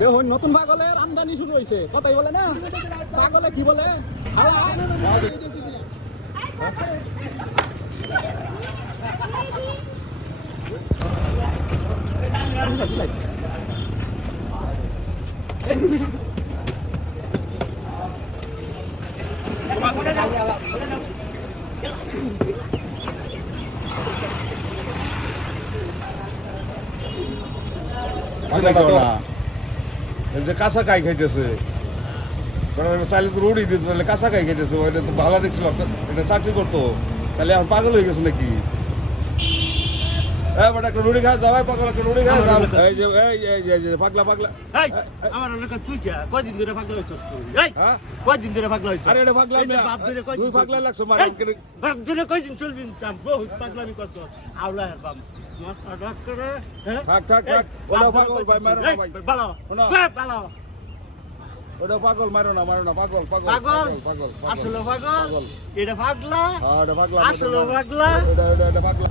দেখুন নতুন পাগলের আমদানি শুরু হয়েছে, কথাই বলে না পাগলে কি বলে। যে কাঁচা কাই খাইতেছে চাইলে তো রুড়ি দিত, তাহলে কাঁচা কাই খাইতেছে। ওইটা তো ভালো দেখছিল, এটা চাকরি করতো, তাহলে এখন পাগল হয়ে গেছে নাকি? একটা রুড়ি খায় যাও, পাগল একটা রুড়ি খায় যাও। এই যে পাগলা পাগলা আমার তুই কয়দিন ধরে পাগলা হয়েছ? কয়দিন ধরে পাগলা হয়েছ? আরে এটা পাগলা তুই পাগলা লাগছো মার বাপ ধরে কয়দিন চলবি? বহুত পাগলামি করছ। আওলা হেরবাম থাক থাক থাক, ওটা পাগল ভাই, মারো না ভাই, বালা বালা ওটা পাগল, মারো না মারো না, পাগল পাগল পাগল পাগল আসলে পাগল, এটা পাগলা এটা পাগলা, আসলে পাগলা, এটা পাগলা।